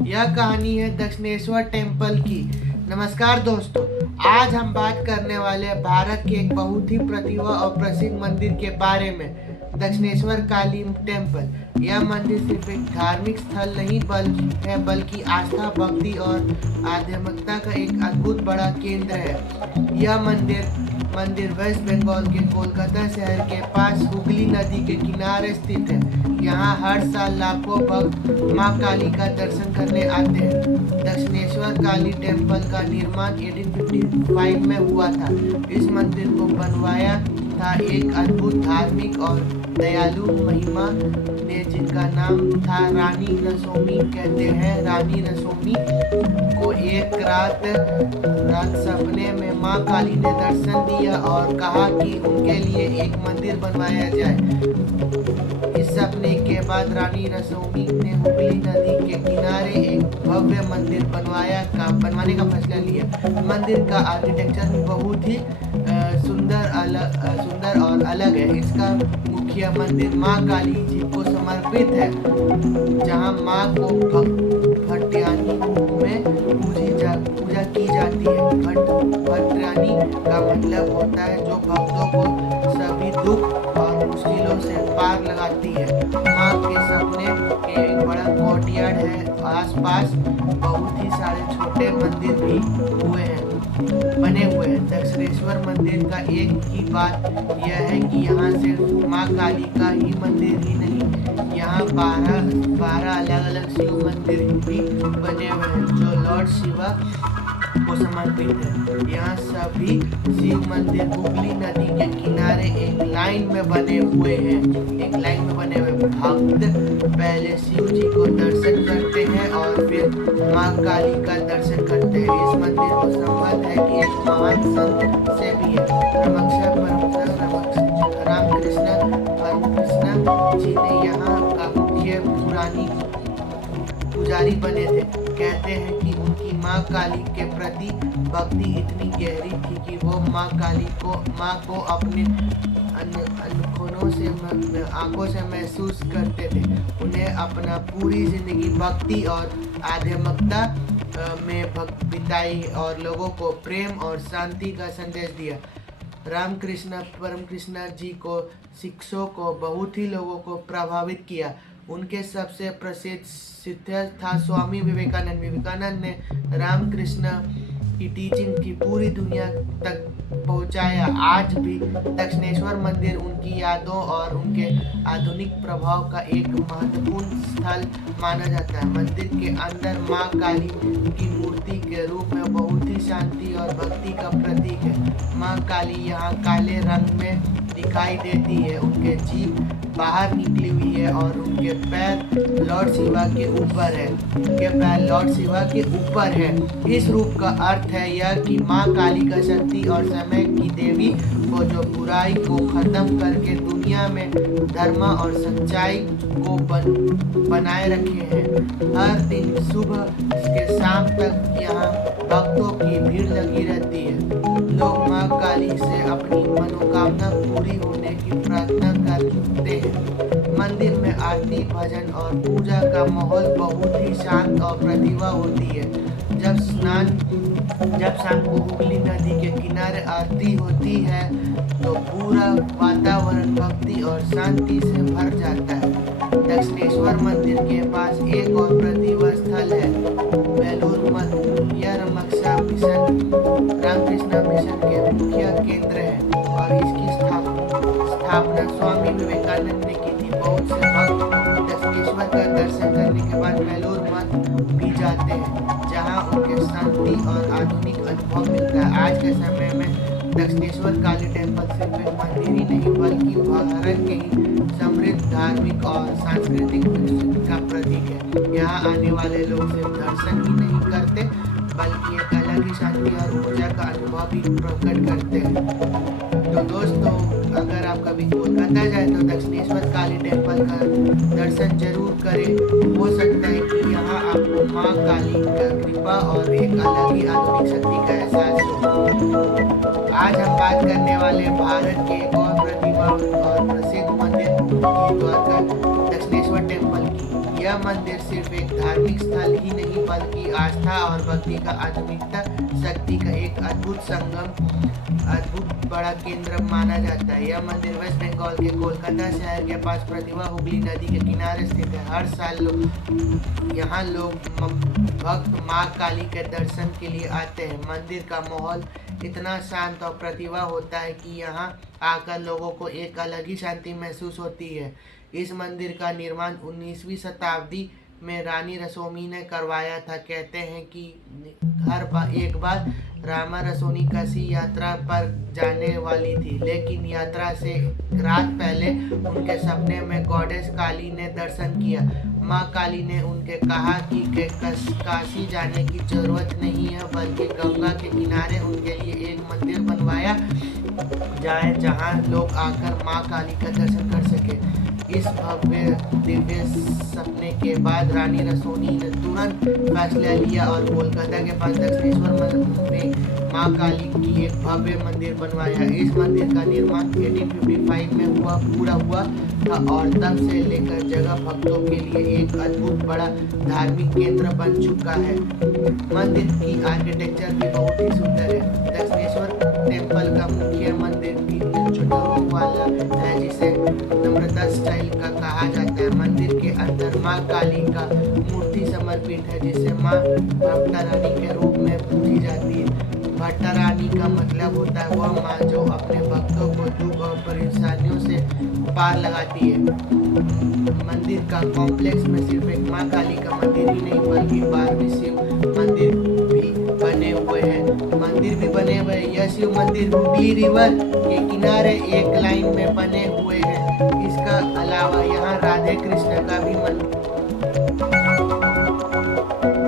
यह कहानी है दक्षिणेश्वर टेम्पल की। नमस्कार दोस्तों, आज हम बात करने वाले हैं भारत के एक बहुत ही प्रतिभा और प्रसिद्ध मंदिर के बारे में, दक्षिणेश्वर काली टेम्पल। यह मंदिर सिर्फ एक धार्मिक स्थल नहीं बल्कि आस्था, भक्ति और आध्यात्मिकता का एक अद्भुत बड़ा केंद्र है। यह मंदिर वेस्ट बंगाल के कोलकाता शहर के पास हुगली नदी के किनारे स्थित है। यहाँ हर साल लाखों भक्त मां काली का दर्शन करने आते हैं। दक्षिणेश्वर काली टेम्पल का निर्माण 1855 में हुआ था। इस मंदिर को बनवाया था एक अद्भुत धार्मिक और दयालु महिमा ने, जिनका नाम था रानी रसोमी। कहते हैं रानी रसोमी को एक रात सपने में मां काली ने दर्शन दिया और कहा कि उनके लिए एक मंदिर बनवाया जाए। इस सपने के बाद रानी रसोमी ने हुगली नदी के किनारे एक भव्य मंदिर बनवाने का फैसला लिया। मंदिर का आर्किटेक्चर बहुत ही सुंदर और अलग है। इसका मुख्य मंदिर मां काली जी को समर्पित है, जहां मां को भट्टानी में पूजा की जाती है। भट्टानी का मतलब होता है जो भक्तों को सभी दुख और मुश्किलों से पार लगाती है। मां के सपने के एक बड़ा कोर्टयार्ड है। आसपास बहुत ही सारे छोटे मंदिर भी बने हुए हैं। दक्षिणेश्वर मंदिर का एक ही बात यह है कि यहाँ सिर्फ मां काली का ही मंदिर ही नहीं, यहाँ 12 अलग अलग शिव मंदिर भी बने हुए हैं जो लॉर्ड शिवा को समर्पित है। यहाँ सभी शिव मंदिर हुगली नदी के किनारे एक लाइन में बने हुए हैं। भक्त पहले शिव जी को दर्शन करते हैं और फिर मां काली का दर्शन करते हैं। इस मंदिर को संबंध है कि एक महान संत से भी है। रामकृष्ण जी ने यहाँ का मुख्य पुजारी बने थे। कहते हैं कि उनकी मां काली के प्रति भक्ति इतनी गहरी थी कि वो मां को अपने आंखों से महसूस करते थे। उन्हें अपना पूरी जिंदगी भक्ति और आध्यात्मिकता में बिताई और लोगों को प्रेम और शांति का संदेश दिया। परमकृष्ण जी को शिक्षकों को बहुत ही लोगों को प्रभावित किया। उनके सबसे प्रसिद्ध शिष्य था स्वामी विवेकानंद। विवेकानंद ने रामकृष्ण की टीचिंग की पूरी दुनिया तक पहुंचाया। आज भी दक्षिणेश्वर मंदिर उनकी यादों और उनके आधुनिक प्रभाव का एक महत्वपूर्ण स्थल माना जाता है। मंदिर के अंदर मां काली की मूर्ति के रूप में बहुत ही शांति और भक्ति का प्रतीक है। मां काली यहाँ काले रंग में दिखाई देती है। उनके जीभ बाहर निकली हुई है और उनके पैर लॉर्ड शिवा के ऊपर है। इस रूप का अर्थ है यह कि मां काली का शक्ति और समय की देवी को जो बुराई को खत्म करके दुनिया में धर्म और सच्चाई को बनाए रखे हैं। हर दिन सुबह से शाम तक यहाँ भक्तों की भीड़ लगी रहती है। लोग मां काली से अपनी मनोकामना पूरी होने की प्रार्थना करते हैं। मंदिर में आरती, भजन और पूजा का माहौल बहुत ही शांत और प्रतिभा होती है। जब शाम को हुगली नदी के किनारे आरती होती है तो पूरा वातावरण भक्ति और शांति से भर जाता है। दक्षिणेश्वर मंदिर के पास एक और प्रतिभा स्थल है, बेलूर मठ। यह रामकृष्ण मिशन के मुख्य केंद्र है और इसकी स्थापना स्वामी विवेकानंद ने की थी। बहुत से भक्त दक्षिणेश्वर का दर्शन करने के बाद बेलूर मठ भी जाते हैं, जहां उनके शांति और आधुनिक अनुभव मिलता है। आज के समय में दक्षिणेश्वर काली टेम्पल सिर्फ एक मंदिर ही नहीं बल्कि भारत के ही समृद्ध धार्मिक और सांस्कृतिक विरासत का प्रतीक है। यहाँ आने वाले लोग सिर्फ दर्शन ही नहीं करते बल्कि एक अलग ही शांति और ऊर्जा का अनुभव भी प्रकट करते हैं। तो दोस्तों, अगर आप कभी कोलकाता जाए तो दक्षिणेश्वर काली टेम्पल का दर्शन जरूर करें। हो सकता है कि यहाँ आपको मां काली का कृपा और एक अलग ही आधुनिक शक्ति का एहसास हो। आज हम बात करने वाले भारत के एक और प्रतिभा और प्रसिद्ध मंदिर की द्वारका दक्षिणेश्वर टेम्पल की। यह मंदिर सिर्फ एक धार्मिक स्थल ही नहीं बल्कि आस्था और भक्ति का आध्यात्मिकता शक्ति का एक अद्भुत बड़ा केंद्र माना जाता है। यह मंदिर वेस्ट बंगाल के कोलकाता शहर के पास प्रतिभा हुगली नदी के किनारे स्थित है। हर साल यहाँ लोग भक्त माँ काली के दर्शन के लिए आते हैं। मंदिर का माहौल इतना शांत और प्रतिभा होता है कि यहाँ आकर लोगों को एक अलग ही शांति महसूस होती है। इस मंदिर का निर्माण 19वीं शताब्दी में रानी रसोमी ने करवाया था। कहते हैं कि एक बार रामा रसोनी काशी यात्रा पर जाने वाली थी, लेकिन यात्रा से रात पहले उनके सपने में गॉडेस काली ने दर्शन किया। माँ काली ने उनके कहा कि काशी जाने की जरूरत नहीं है, बल्कि गंगा के किनारे उनके लिए एक मंदिर बनवाया जाए जहाँ लोग आकर माँ काली का दर्शन कर सके। इस भव्य दिव्य सपने के बाद रानी रसोनी ने तुरंत फैसला लिया और कोलकाता के पास दक्षिणेश्वर में माँ काली की एक भव्य मंदिर बनवाया। इस मंदिर का निर्माण 1855 में पूरा हुआ था और तब से लेकर जगह भक्तों के लिए एक अद्भुत बड़ा धार्मिक केंद्र बन चुका है। मंदिर की आर्किटेक्चर भी बहुत ही सुंदर है। दक्षिणेश्वर टेम्पल का मुख्य मंदिर चुटरों वाला है, जिसे नम्रता स्टाइल का कहा जाता है। मंदिर के अंदर माँ काली का मूर्ति समर्पित है, जिसे माँ भट्टारानी के रूप में पूजी जाती है। भट्टारानी का मतलब होता है वह माँ जो अपने भक्तों को दुख और परेशानियों से पार लगाती है। मंदिर का कॉम्प्लेक्स में सिर्फ एक माँ काली का मंदिर ही नहीं बल्कि 12 शिव मंदिर भी बने हुए हैं। यह शिव मंदिर हुगली रिवर के किनारे एक लाइन में बने हुए हैं। इसका अलावा यहाँ राधे कृष्ण का भी